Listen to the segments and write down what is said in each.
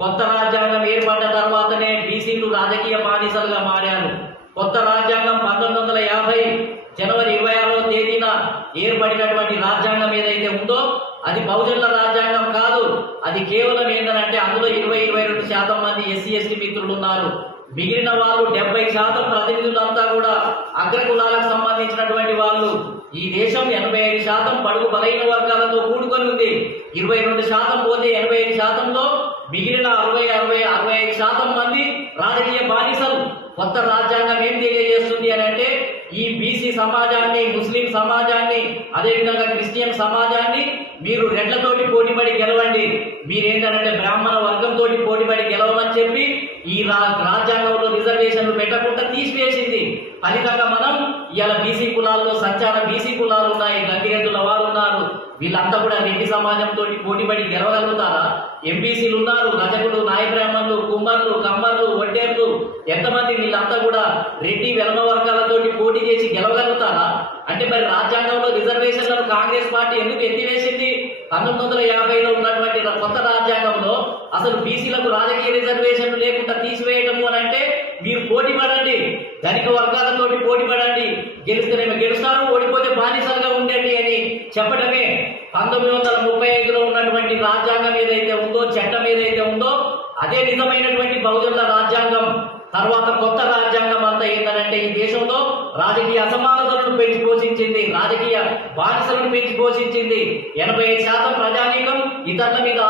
కొత్త రాజ్యాంగం ఏర్పడ్డ తర్వాతనే బీసీలు రాజకీయ బానిసలుగా మారారు. కొత్త రాజ్యాంగం 1950 జనవరి 26వ తేదీన ఏర్పడినటువంటి రాజ్యాంగం ఏదైతే ఉందో అది బహుజనుల రాజ్యాంగం కాదు. అది కేవలం ఏంటంటే అందులో 22% మంది ఎస్సీ ఎస్టీ మిత్రులు ఉన్నారు. మిగిలిన వాళ్ళు 70% ప్రతినిధులంతా కూడా అగ్రకులాలకు సంబంధించినటువంటి వాళ్ళు. ఈ దేశం 85% బడుగు బలైన వర్గాలతో కూడుకొని ఉంది. 22% పోతే 85%లో మిగిలిన 65% మంది రాజకీయ బానిసలు. కొత్త రాజ్యాంగం ఏం తెలియజేస్తుంది అని అంటే ఈ బీసీ సమాజాన్ని, ముస్లిం సమాజాన్ని, అదేవిధంగా క్రిస్టియన్ సమాజాన్ని మీరు రెడ్లతోటి పోటీపడి గెలవండి, మీరేంటంటే బ్రాహ్మణ వర్గంతో పోటీపడి గెలవమని చెప్పి ఈ రాజ్యాంగంలో రిజర్వేషన్లు పెట్టకుండా తీసివేసింది. ఫలితంగా మనం ఇవాళ బీసీ కులాల్లో సంచార బీసీ కులాలు ఉన్నాయి, గంగిరెద్దుల వారు ఉన్నారు. వీళ్ళంతా కూడా రెడ్డి సమాజంతో పోటీపడి గెలవగలుగుతారా? ఎంబీసీలు ఉన్నారు, రజకులు, నాయ బ్రాహ్మణులు, కుమ్మర్లు, కమ్మర్లు, ఒడ్డేర్లు, ఎంతమంది వీళ్ళంతా కూడా రెడ్డి వెలమ వర్గాలతో పోటీ చేసి గెలవగలుగుతారా? అంటే మరి రాజ్యాంగంలో రిజర్వేషన్లను కాంగ్రెస్ పార్టీ ఎందుకు ఎత్తివేసింది? 1950లో ఉన్నటువంటి కొత్త రాజ్యాంగంలో అసలు బీసీలకు రాజకీయ రిజర్వేషన్లు లేకుండా తీసివేయటము అని అంటే మీరు పోటీ పడండి, ధనిక వర్గాలతో పోటీ పడండి, గెలుస్తేనేమో గెలుస్తారు, ఓడిపోతే బానిసలుగా ఉండండి అని చెప్పడమే. 1935లో ఉన్నటువంటి రాజ్యాంగం ఏదైతే ఉందో, చట్టం ఏదైతే ఉందో అదే నిజమైనటువంటి బహుజనుల రాజ్యాంగం. తర్వాత కొత్త రాజ్యాంగం అంతా ఏంటంటే ఈ దేశంలో రాజకీయ అసమానతలను పెంచి పోషించింది, రాజకీయ బానిసలను పెంచి పోషించింది. 85% ప్రజానీకం ఇతరుల మీద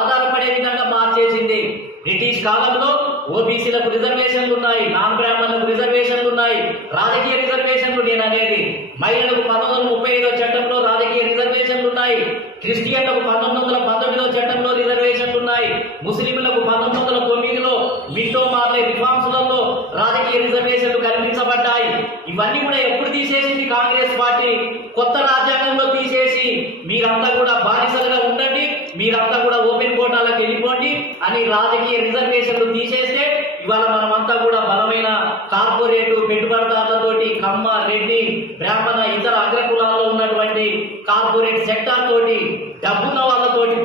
ఆధారపడే విధంగా మార్చేసింది. బ్రిటిష్ కాలంలో ఓబీసీలకు రిజర్వేషన్లు ఉన్నాయి, నాన్ బ్రాహ్మణులకు రిజర్వేషన్లు ఉన్నాయి, రాజకీయ రిజర్వేషన్లు నేను అనేది. మహిళలకు 1935 చట్టంలో రాజకీయ రిజర్వేషన్లు ఉన్నాయి, క్రిస్టియన్లకు 1919 చట్టంలో రిజర్వేషన్లు ఉన్నాయి, ముస్లింలకు 1909లో మింటో మార్లే రిఫార్మ్స్లలో రాజకీయ రిజర్వేషన్లు కల్పించబడ్డాయి. ఇవన్నీ కూడా ఎప్పుడు తీసేసింది కాంగ్రెస్ పార్టీ? కొత్త రాజ్యాంగంలో తీసేసి మీరంతా కూడా బానిసలుగా ఉండండి, మీరంతా కూడా ఓపెన్ కోటాలకు వెళ్ళిపోండి అని రాజకీయ రిజర్వేషన్లు తీసేస్తే ఇవాళ మనమంతా కూడా బలమైన కార్పొరేట్ పెట్టుబడిదారులతోటి, కమ్మ, రెడ్డి, బ్రాహ్మణ, ఇతర అగ్రకులాల్లో ఉన్నటువంటి కార్పొరేట్ సెక్టార్ తోటి, డబ్బున్న వాళ్ళతోటి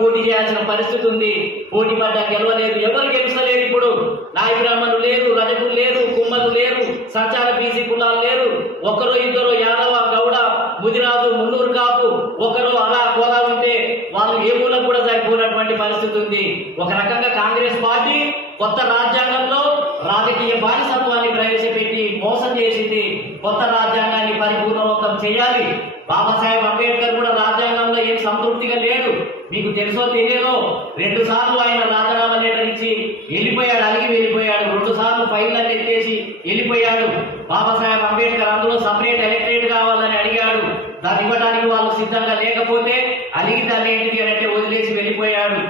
పోటీ చేయాల్సిన పరిస్థితి ఉంది. పోటీ పడ్డా గెలవలేదు, ఎవరు గెలుస్తలేరు. ఇప్పుడు నాయ బ్రాహ్మణులు లేరు, రజకులు లేరు, కుమ్మలు లేరు, సంచార బీసీ కులాలు లేరు. ఒకరు ఇద్దరు యాదవ, గౌడ, ముదిరాజు, మున్నూరు కాపు, ఒకరు అలా కోలా ఉంటే వాళ్ళు ఏ మూలకు కూడా సరిపోయినటువంటి పరిస్థితి ఉంది. ఒక రకంగా కాంగ్రెస్ పార్టీ కొత్త రాజ్యాంగంలో రాజకీయ బానిసత్వాన్ని ప్రవేశపెట్టి మోసం చేసింది. కొత్త రాజ్యాంగాన్ని పరిపూర్ణవంతం చేయాలి. బాబాసాహెబ్ అంబేద్కర్ కూడా రాజ్యాంగంలో ఏం సంతృప్తిగా లేడు. మీకు తెలుసో తెలియదో 2 సార్లు ఆయన రాజీనామా లెటర్ ఇచ్చి వెళ్ళిపోయాడు, అలిగి వెళ్ళిపోయాడు. 2 సార్లు ఫైళ్ళని ఎత్తేసి వెళ్ళిపోయాడు. బాబాసాహెబ్ అంబేద్కర్ అందులో సపరేట్ ఎలక్టరేట్ కావాలని అడిగాడు. దాన్ని ఇవ్వడానికి వాళ్ళు సిద్ధంగా లేకపోతే అలిగి దాన్ని ఏంటిది అంటే వదిలేసి వెళ్ళిపోయాడు.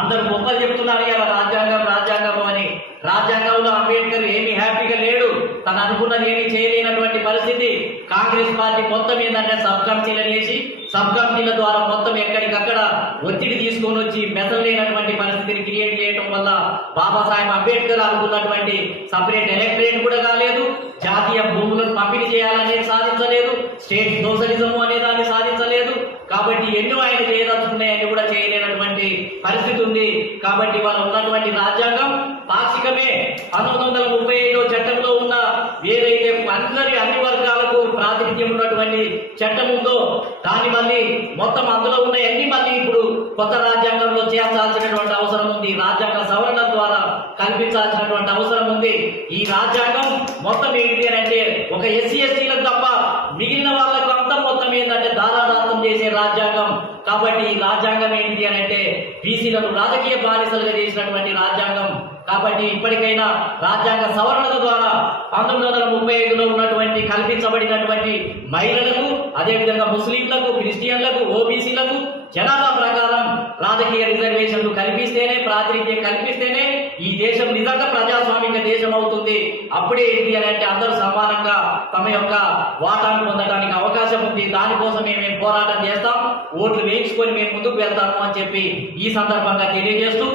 అందరు గొప్పలు చెప్తున్నారు ఇలా రాజ్యాంగం అని. రాజ్యాంగంలో అంబేద్కర్ ఏమీ హ్యాపీగా లేడు, తను అనుకున్నది ఏమీ చేయలేనటువంటి పరిస్థితి. కాంగ్రెస్ పార్టీ మొత్తం ఏంటంటే సబ్ కమిటీలు వేసి సబ్ కమిటీల ద్వారా మొత్తం ఎక్కడికక్కడ ఒత్తిడి తీసుకొని వచ్చి మెదలేనటువంటి పరిస్థితిని క్రియేట్ చేయడం వల్ల బాబాసాహెబ్ అంబేద్కర్ అనుకున్నటువంటి సపరేట్ ఎలక్టరేట్ కూడా కాలేదు, జాతీయ భూములను పంపిణీ చేయాలనేది సాధించలేదు, స్టేట్ సోషలిజం అనే దాన్ని సాధించలేదు. కాబట్టి ఎన్నో ఆయన చేయదలుచుకున్నాయని కూడా చేయలేనటువంటి పరిస్థితి ఉంది. కాబట్టి వాళ్ళు ఉన్నటువంటి రాజ్యాంగం పాక్షికమే. 1935 చట్టంలో ఉన్న ఏదైతే అన్ని వర్గాలకు ప్రాతినిధ్యం ఉన్నటువంటి చట్టం ఉందో దాన్ని మళ్ళీ మొత్తం అందులో ఉన్నాయన్నీ మళ్ళీ ఇప్పుడు కొత్త రాజ్యాంగంలో చేర్చాల్సినటువంటి అవసరం ఉంది. రాజ్యాంగ సవరణ ద్వారా కల్పించాల్సినటువంటి అవసరం ఉంది. ఈ రాజ్యాంగం మొత్తం ఏంటి అని అంటే ఒక ఎస్సీ ఎస్టీలకు తప్ప మిగిలిన వాళ్ళకు అంతా మొత్తం ఏంటంటే దారాదాత్తం చేసే రాజ్యాంగం. కాబట్టి ఈ రాజ్యాంగం ఏంటి అని అంటే బీసీలను రాజకీయ బానిసలుగా చేసినటువంటి రాజ్యాంగం. కాబట్టి ఇప్పటికైనా రాజ్యాంగ సవరణల ద్వారా 1935లో ఉన్నటువంటి కల్పించబడినటువంటి మహిళలకు, అదేవిధంగా ముస్లింలకు, క్రిస్టియన్లకు, ఓబీసీలకు జనాభా ప్రకారం రాజకీయ రిజర్వేషన్లు కల్పిస్తేనే, ప్రాతినిధ్యం కల్పిస్తేనే ఈ దేశం నిజంగా ప్రజాస్వామిక దేశం అవుతుంది. అప్పుడే ఏంటి అని అంటే అందరూ సమానంగా తమ యొక్క వాటాను పొందడానికి అవకాశం ఉంది. దానికోసం మేము పోరాటం చేస్తాం, ఓట్లు వేయించుకొని మేము ముందుకు వెళ్తాము అని చెప్పి ఈ సందర్భంగా తెలియజేస్తూ